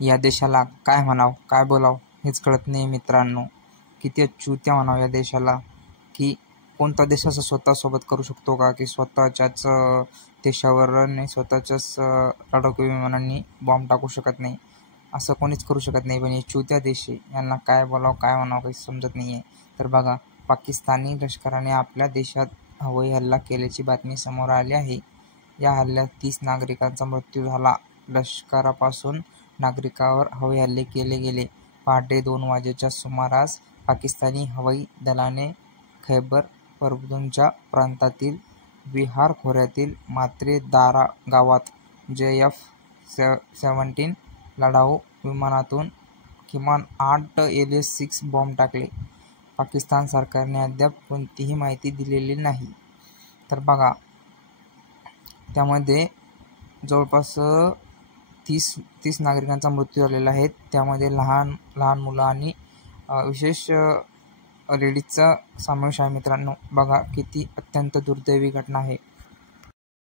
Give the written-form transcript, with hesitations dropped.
या देशाला काय म्हणावं काय बोलावं हेच कळत नाही मित्रांनो. किती चुत्या म्हणावं या देशाला, की कोणता देश असं स्वतःसोबत करू शकतो का की स्वतःच्याच देशावर आणि स्वतःच्याच लढाऊ विमानांनी बॉम्ब टाकू शकत नाही. असं कोणीच करू शकत नाही. पण हे चुत्या देश आहे, यांना काय बोलावं काय म्हणावं काही समजत नाही आहे. तर बघा, पाकिस्तानी लष्कराने आपल्या देशात हवाई हल्ला केल्याची बातमी समोर आली आहे. या हल्ल्यात 30 नागरिकांचा मृत्यू झाला. लष्करापासून नागरिकांवर हवाई हल्ले केले गेले. पहाटे 2 वाजेच्या सुमारास पाकिस्तानी हवाई दलाने खैबर पख्तूनख्वा प्रांतातील विहार खोऱ्यातील मात्रे दारा गावात JF-17 लढाऊ विमानातून किमान 8 LS-6 बॉम्ब टाकले. पाकिस्तान सरकारने अद्याप कोणतीही माहिती दिलेली नाही. तर बघा, त्यामध्ये जवळपास 30 नागरिकांचा मृत्यू झालेला आहे. त्यामध्ये लहान लहान मुलं आणि विशेष लेडीजचा समावेश आहे मित्रांनो. बघा किती अत्यंत दुर्दैवी घटना आहे.